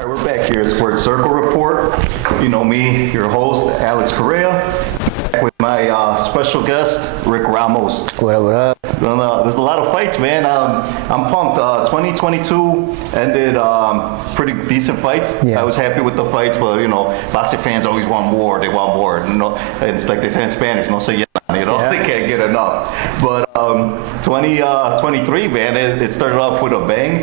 All right, we're back here at Squared Circle Report. You know me, your host, Alex Correa, back with my special guest, Rick Ramos. What up? There's a lot of fights, man. I'm pumped. 2022 ended pretty decent fights. Yeah. I was happy with the fights, but you know, boxing fans always want more. They want more. You know, it's like they say in Spanish, no se llena. You know, they can't get enough. But 2023, man, it started off with a bang.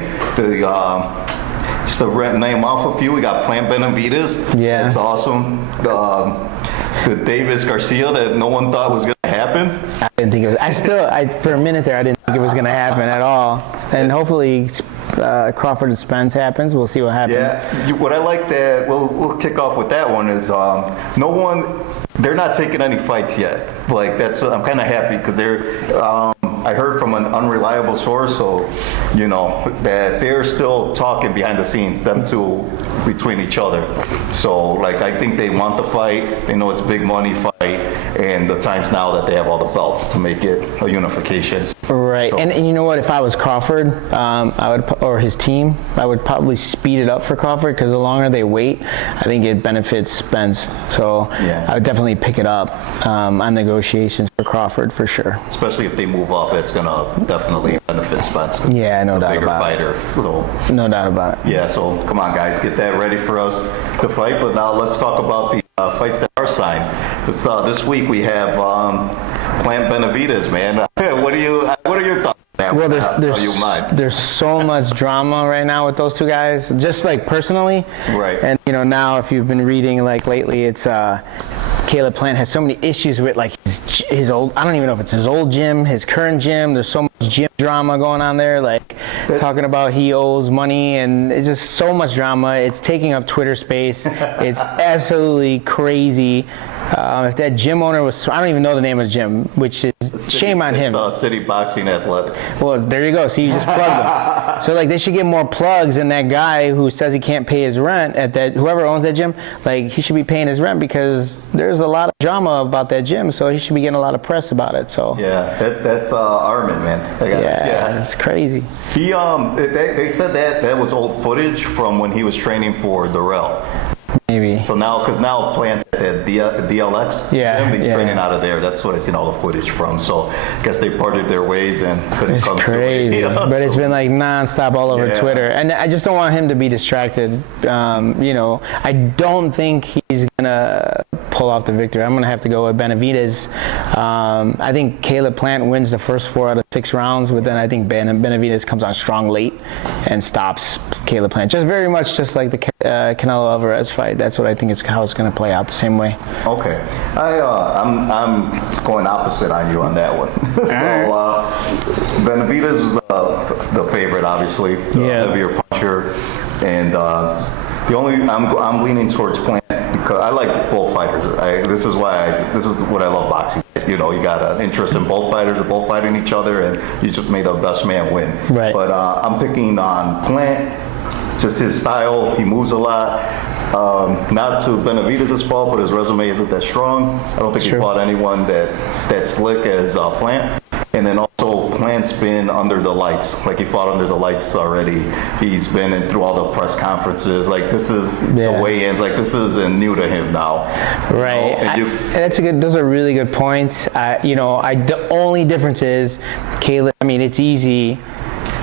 Just to name off a few, we got Benavidez. Yeah. It's awesome. The Davis Garcia that no one thought was going to happen. I didn't think it was. For a minute there, I didn't think it was going to happen at all. And hopefully, Crawford and Spence happens. We'll see what happens. Yeah. What I like that we'll kick off with that one is they're not taking any fights yet. Like I'm kind of happy because they're. I heard from an unreliable source, so you know that they're still talking behind the scenes, them two between each other. So like I think they want the fight. They know it's a big money fight, and the time's now that they have all the belts to make it a unification. Right, so. And you know what? If I was Crawford, or his team, I would probably speed it up for Crawford because the longer they wait, I think it benefits Spence. So yeah. I would definitely pick it up on negotiations for Crawford for sure. Especially if they move up, it's gonna definitely benefit Spence. Yeah, no doubt about fighter, it. So. No doubt about it. Yeah, so come on, guys, get that ready for us to fight. But now let's talk about the fights that are signed. This week we have Plant Benavidez, man. What are your thoughts? Well, there's so much drama right now with those two guys, just like personally. Right. And you know, now if you've been reading like lately, it's Caleb Plant has so many issues with like his old, I don't even know if it's his old gym, his current gym. There's so much gym drama going on there, like talking about he owes money, and it's just so much drama. It's taking up Twitter space. It's absolutely crazy. If that gym owner was, I don't even know the name of the gym, which is shame on him. It's City Boxing Athletic. Well, there you go. So you just plugged them. So like they should get more plugs than that guy who says he can't pay his rent at that, whoever owns that gym, like he should be paying his rent because there's a lot of drama about that gym. So he should be getting a lot of press about it. So yeah, that's Armin, man. Yeah, it's crazy. He they said that was old footage from when he was training for Darrell. Maybe. So because now Plant's at DLX, he's training out of there. That's what I seen all the footage from. So I guess they parted their ways and couldn't come crazy. to it. But it's been like nonstop all over Twitter, and I just don't want him to be distracted. You know, I don't think he's gonna pull off the victory. I'm gonna have to go with Benavidez. I think Caleb Plant wins the first 4 out of 6 rounds, but then I think Benavidez comes on strong late and stops Caleb Plant. Just very much just like the Canelo Alvarez fight. That's what I think is how it's going to play out the same way. Okay, I'm going opposite on you on that one. Benavidez is the favorite, obviously, the heavier puncher, and I'm leaning towards Plant because I like both fighters. This is what I love boxing. You know, you got an interest in both fighters, they're both fighting each other, and you just made the best man win. Right. But I'm picking on Plant. Just his style, he moves a lot. Not to Benavidez's fault, but his resume isn't that strong. I don't think he fought anyone that's that slick as Plant. And then also, Plant's been under the lights. Like, he fought under the lights already. He's been through all the press conferences. Like, this is the weigh-ins. Like, this isn't new to him now. Right. Those are really good points. The only difference is, Caleb, I mean, it's easy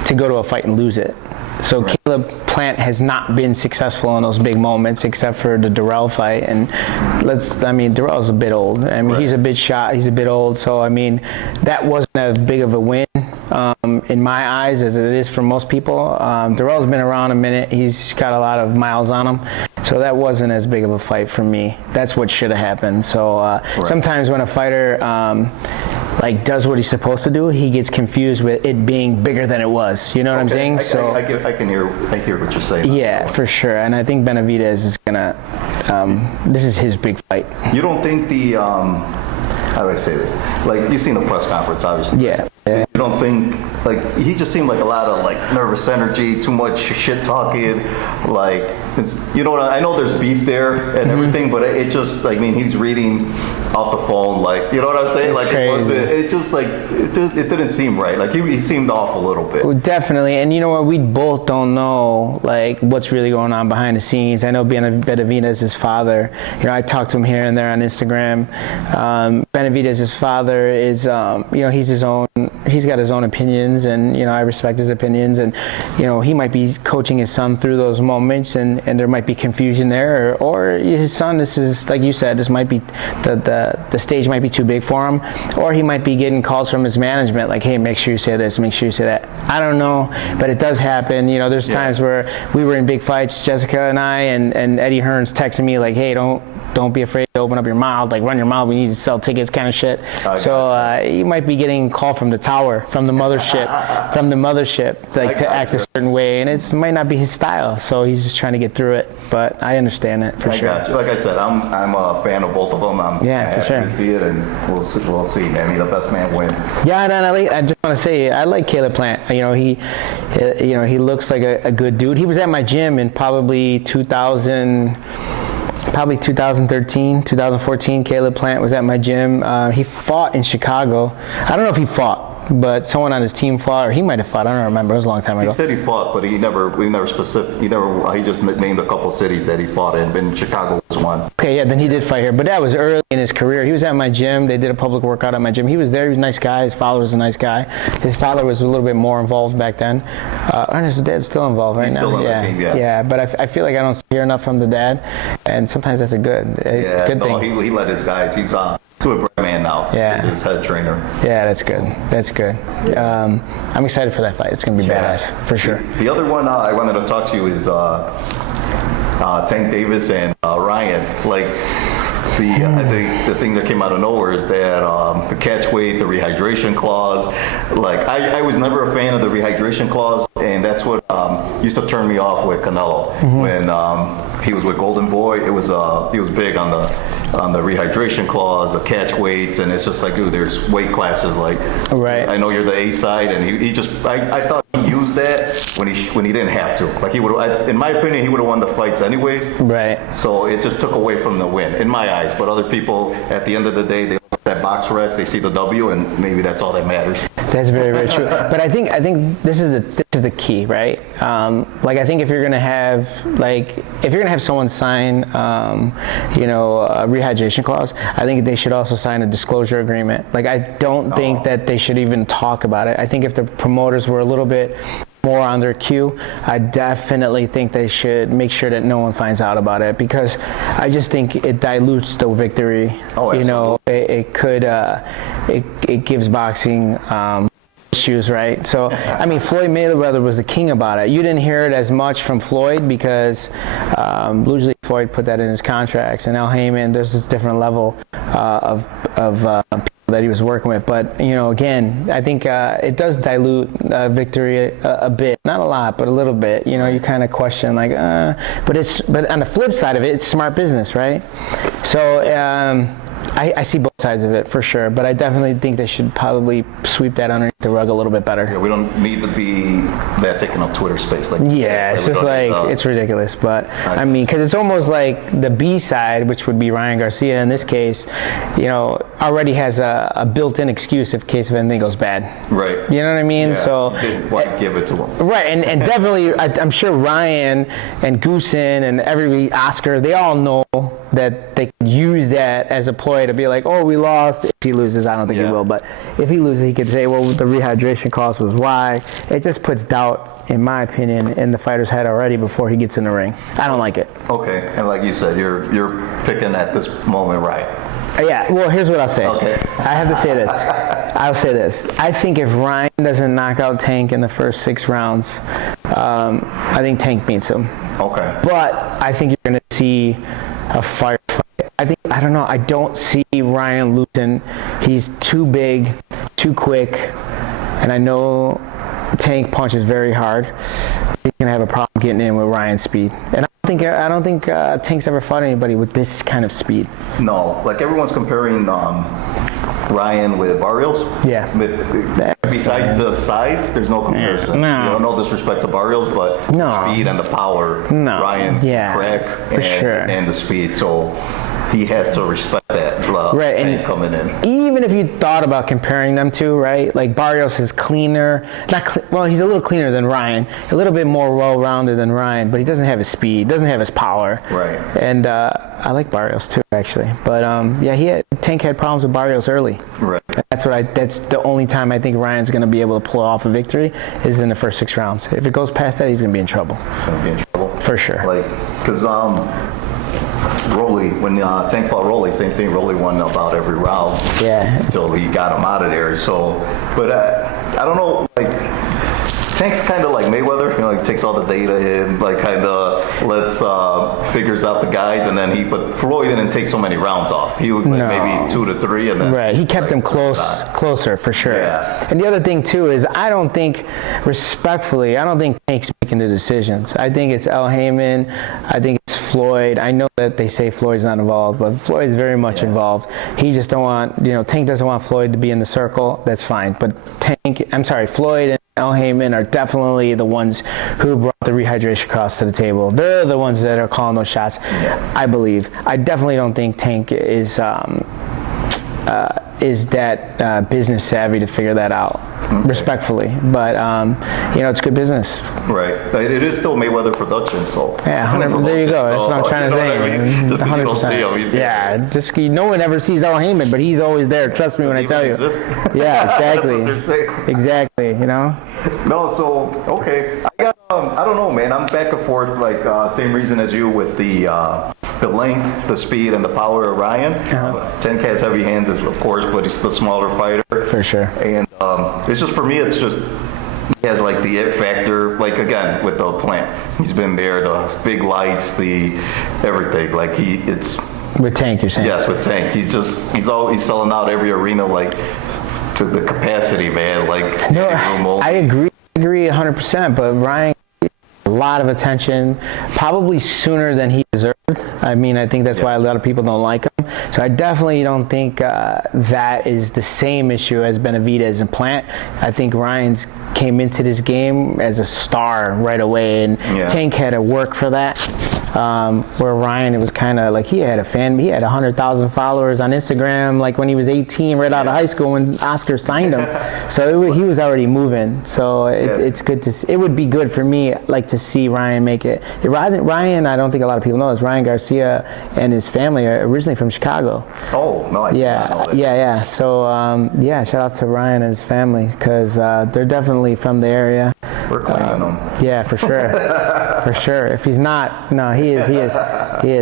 to go to a fight and lose it. So Caleb Plant has not been successful in those big moments except for the Darrell fight. And Darrell's a bit old. I mean, he's a bit shot. He's a bit old. So, I mean, that wasn't as big of a win in my eyes as it is for most people. Darrell's been around a minute. He's got a lot of miles on him. So that wasn't as big of a fight for me. That's what should have happened. So sometimes when a fighter does what he's supposed to do, he gets confused with it being bigger than it was. You know what I'm saying? I hear what you're saying. Yeah, for sure. And I think Benavidez is gonna. This is his big fight. You don't think how do I say this? Like, you've seen the press conference, obviously. Yeah. Do You don't think, like, he just seemed like a lot of, like, nervous energy, too much shit talking, like, it's, you know, I know there's beef there and everything, but it just, like, I mean, he's reading off the phone, like, you know what I'm saying? It's like, crazy. it just, like, it didn't seem right. Like, he seemed off a little bit. Well, definitely, and you know what? We both don't know, like, what's really going on behind the scenes. I know Benavidez, his father, you know, I talked to him here and there on Instagram. Benavidez, his father is, you know, he's got his own opinions, and, you know, I respect his opinions, and, you know, he might be coaching his son through those moments, and there might be confusion there, or his son, this is, like you said, this might be, the stage might be too big for him, or he might be getting calls from his management, like, hey, make sure you say this, make sure you say that. I don't know, but it does happen. You know, there's times where we were in big fights, Jessica and I, and Eddie Hearn's texting me, like, hey, don't be afraid to open up your mouth, like, run your mouth, we need to sell tickets, kind of shit. So you might be getting a call from the tower, from the mothership, like, to act a certain way, and it might not be his style, so he's just trying to get through it, but I understand it, for sure. Got you. Like I said, I'm a fan of both of them. I'm happy to see it, and we'll see, man. I mean, the best man win. Yeah, and I just want to say, I like Caleb Plant. You know, he looks like a good dude. He was at my gym in probably 2013, 2014, Caleb Plant was at my gym. He fought in Chicago. I don't know if he fought, but someone on his team fought, or he might have fought. I don't remember. It was a long time ago. He said he fought, but he just named a couple cities that he fought in, and Chicago was one. Okay, yeah, then he did fight here, but that was early in his career. He was at my gym. They did a public workout at my gym. He was there. He was a nice guy. His father was a nice guy. His father was a little bit more involved back then. And his dad's still involved right now. He's still on the team, yeah. Yeah, but I feel like I don't hear enough from the dad, and sometimes that's a good thing. He led his guys. He's to a great man now. Yeah. He's his head trainer. Yeah, that's good. That's good. I'm excited for that fight. It's going to be badass, for sure. The other one I wanted to talk to you is Tank Davis and Ryan. Like, the thing that came out of nowhere is that the catch weight, the rehydration clause. Like, I was never a fan of the rehydration clause, and that's what used to turn me off with Canelo. When he was with Golden Boy, he was big on the rehydration clause, the catch weights, and it's just like, dude, there's weight classes. Like, I know you're the A side, and he just, I thought he used that when he didn't have to. Like, he would, in my opinion, he would have won the fights anyways. Right. So it just took away from the win, in my eyes. But other people, at the end of the day, they look at that box rec, they see the W, and maybe that's all that matters. That's very, very true. But I think this is the key, right? Like, I think if you're gonna have someone sign, you know, a rehydration clause, I think they should also sign a disclosure agreement. Like, I don't think that they should even talk about it. I think if the promoters were a little bit more on their cue, I definitely think they should make sure that no one finds out about it, because I just think it dilutes the victory. You know, it could, it gives boxing issues, right? So, I mean, Floyd Mayweather was the king about it. You didn't hear it as much from Floyd because usually Floyd put that in his contracts, and Al Heyman, there's this different level of people that he was working with. But, you know, again, I think it does dilute victory a bit, not a lot, but a little bit. You know, you kind of question, like, but on the flip side of it, it's smart business, right? So I see both sides of it, for sure, but I definitely think they should probably sweep that underneath the rug a little bit better. Yeah, we don't need to be that taking up Twitter space. Like, it's just like, it's ridiculous. But, I mean, because it's almost like the B side, which would be Ryan Garcia in this case, you know, already has a built-in excuse in case if anything goes bad. Right. You know what I mean? Yeah, so why give it to him? Right, and definitely, I'm sure Ryan and Goosen and every Oscar, they all know that they could use that as a ploy to be like, oh, we lost. If he loses, I don't think he will, but if he loses, he could say, well, the rehydration clause was why. It just puts doubt, in my opinion, in the fighter's head already before he gets in the ring. I don't like it. Okay, and like you said, you're picking at this moment right. Yeah, well, here's what I'll say. Okay. I have to say this. I'll say this. I think if Ryan doesn't knock out Tank in the first 6 rounds, I think Tank beats him. Okay. But I think you're going to see a firefight. I don't know. I don't see Ryan losing. He's too big, too quick, and I know Tank punches very hard. He's gonna have a problem getting in with Ryan's speed. And I don't think Tank's ever fought anybody with this kind of speed. No, like everyone's comparing Ryan with Barrios. Yeah. besides the size, there's no comparison. Yeah, no. No disrespect to Barrios, but No. the speed and the power, No. Ryan crack for sure. and the speed. So he has to respect that Right, Tank and coming in. even if you thought about comparing them two, right? Like Barrios is cleaner, well, he's a little cleaner than Ryan, a little bit more well-rounded than Ryan, but he doesn't have his speed, doesn't have his power. Right. And I like Barrios too, actually. But yeah, Tank had problems with Barrios early. Right. That's the only time I think Ryan's going to be able to pull off a victory is in the first 6 rounds. If it goes past that, he's going to be in trouble. Gonna be in trouble. For sure. Like, because Rolly, when Tank fought Rolly, same thing. Rolly won about every round. Yeah. Until he got him out of there. So, but I don't know, like, Tank's kind of like Mayweather, like takes all the data in, like kind of figures out the guys, and then but Floyd didn't take so many rounds off. He would maybe 2 to 3, and then right. He kept them closer for sure. Yeah. And the other thing too is I don't think Tank's making the decisions. I think it's El Heyman. I think it's Floyd. I know that they say Floyd's not involved, but Floyd's very much involved. He just don't want, Tank doesn't want Floyd to be in the circle. That's fine. But Floyd and El Heyman are definitely the ones who brought the rehydration costs to the table. They're the ones that are calling those shots, I believe. I definitely don't think Tank is that business savvy to figure that out, respectfully. But, it's good business. Right. It is still Mayweather production, so. Yeah, there you go. That's what I'm trying to say. I mean? Just 'cause you don't 100%. see him, he's there. No one ever sees El Heyman, but he's always there. Trust me when I tell you. Yeah, exactly. That's what they're saying. Exactly, No, so, okay. I don't know, man. I'm back and forth, like, same reason as you with the length, the speed, and the power of Ryan. Tank has heavy hands, of course, but he's the smaller fighter. For sure. And it's just, for me, it's just, he has like the it factor, like again with the plant. He's been there, the big lights, the everything. Like it's with Tank, you're saying? Yes, with Tank. He's selling out every arena, like to the capacity, man. Like no, I agree 100%. But Ryan, a lot of attention, probably sooner than he deserved. I mean, I think that's why a lot of people don't like him. So I definitely don't think that is the same issue as Benavidez and Plant. I think Ryan's came into this game as a star right away, and Tank had to work for that. Where Ryan, it was kind of like he had 100,000 followers on Instagram, like when he was 18, right out of high school when Oscar signed him. So he was already moving. So it's good to see. It would be good for me, like to see Ryan make it. Ryan, I don't think a lot of people know this. Ryan Garcia and his family are originally from Chicago. Oh no! I did not know that. Yeah. So shout out to Ryan and his family because they're definitely from the area. We're claiming them. Yeah, for sure. For sure. If he's not, no, he is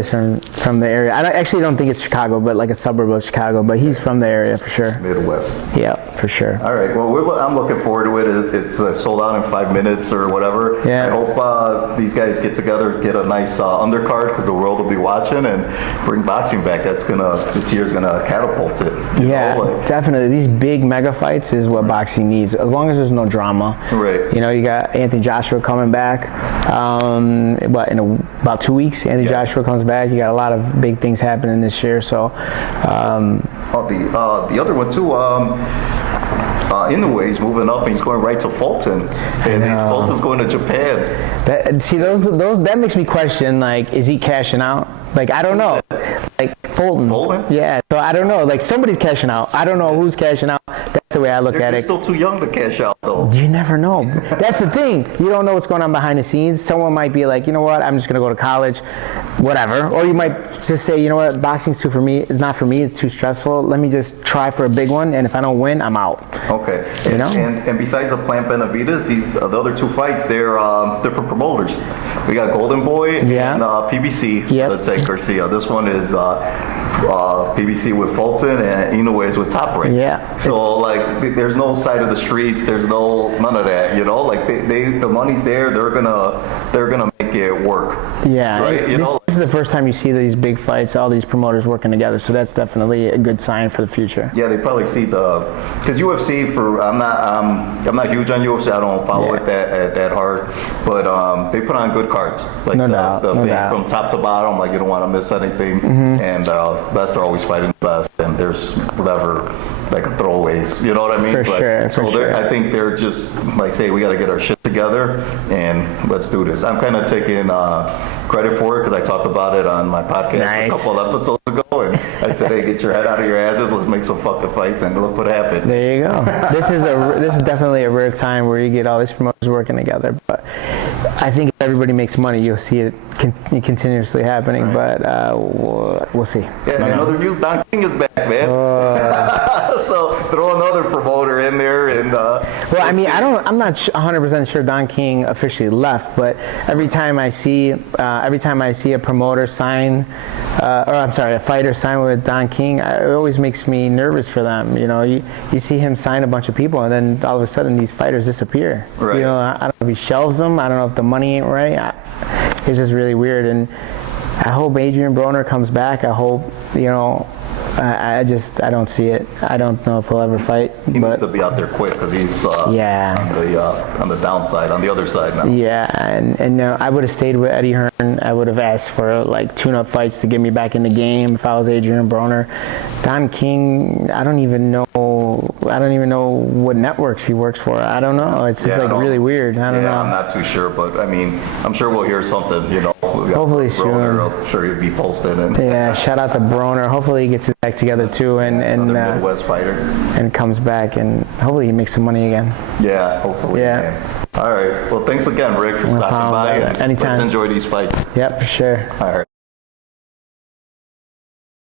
from the area. I actually don't think it's Chicago, but like a suburb of Chicago. But he's from the area for sure. Midwest. Yeah, for sure. All right. Well, I'm looking forward to it. It's sold out in 5 minutes or whatever. Yeah. I hope these guys get together, get a nice undercard because the world will be watching, and bring boxing back. This year's gonna catapult it. Definitely. These big mega fights is what boxing needs. As long as there's no drama. Right. You got Anthony Joshua coming back. In about 2 weeks, Anthony Joshua comes back. You got a lot of big things happening this year. So, the other one too. Inoue, he's moving up, and he's going right to Fulton, and Fulton's going to Japan. That makes me question. Like, is he cashing out? Like, I don't know. Like Fulton. Yeah. So I don't know. Like somebody's cashing out. I don't know who's cashing out. That's the way I look at it. They're still too young to cash out, though. You never know. That's the thing. You don't know what's going on behind the scenes. Someone might be like, you know what? I'm just going to go to college, whatever. Or you might just say, you know what? Boxing's too for me. It's not for me. It's too stressful. Let me just try for a big one. And if I don't win, I'm out. Okay. And besides the Plant Benavidez, the other 2 fights, they're different promoters. We got Golden Boy and PBC. Let's take Garcia. This one is PBC with Fulton, and Inoue is with Top Rank. Yeah. So there's no side of the streets. There's none of that. Like the money's there. They're gonna make make it work. Yeah, right? This is the first time you see these big fights, all these promoters working together. So that's definitely a good sign for the future. Yeah, they probably see because UFC I'm not huge on UFC. I don't follow it that hard, but they put on good cards. Like no doubt. From top to bottom, like you don't want to miss anything. And best are always fighting the best, and there's whatever like throwaways. You know what I mean? For sure. I think they're just like say we got to get our shit together and let's do this. I'm kind of taking credit for it because I talked about it on my podcast a couple of episodes ago, and I said, hey, get your head out of your asses, let's make some fucking fights, and look what happened. There you go. This is definitely a rare time where you get all these promoters working together. But I think if everybody makes money, you'll see it continuously happening. Right. But we'll see. Yeah, and another news, Don King is back, man. So throw another promoter in there, and well, I mean, I'm not 100% sure Don King officially left, but every time I see a promoter sign, a fighter sign with Don King, it always makes me nervous for them. You know, you see him sign a bunch of people, and then all of a sudden these fighters disappear. Right. You know, I don't know if he shelves them. I don't know if the money ain't right. It's just really weird, and I hope Adrian Broner comes back. I hope, you know. I don't see it. I don't know if he'll ever fight. He needs to be out there quick because he's on the downside, on the other side now. Yeah, and I would have stayed with Eddie Hearn. I would have asked for like tune-up fights to get me back in the game if I was Adrian Broner. Don King, I don't even know what networks he works for. I don't know. It's just really weird. I don't know. I'm not too sure, but I mean, I'm sure we'll hear something. You know, hopefully soon. I'm sure he'll be posted. And shout out to Broner. Hopefully he gets his back together too, and Midwest fighter, and comes back, and hopefully he makes some money again. Yeah, hopefully. Yeah. All right. Well, thanks again, Rick, for stopping by. Anytime. Let's enjoy these fights. Yep, for sure. All right.